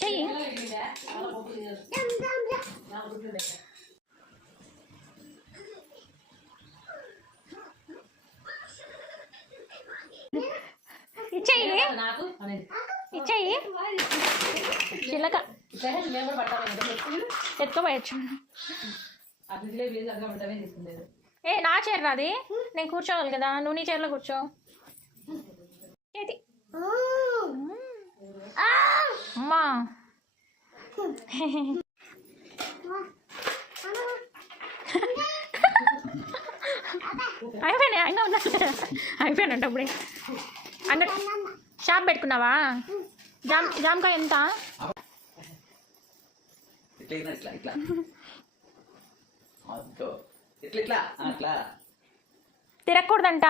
చెయ్యి ఇచ్చేయి ఇచ్చేయి చిలక ఎత్తుకోపోయచ్చు. ఏ నా చీర రాది, నేను కూర్చోవాలి కదా, నువ్వు నీ చీరలో కూర్చో. అమ్మా అయిపోయినాయి, అయినా ఉన్నా అయిపోయానంట అప్పుడే. అన్న షాప్ పెట్టుకున్నావా? జామకాయ ఎంత? తిరగకూడదంట.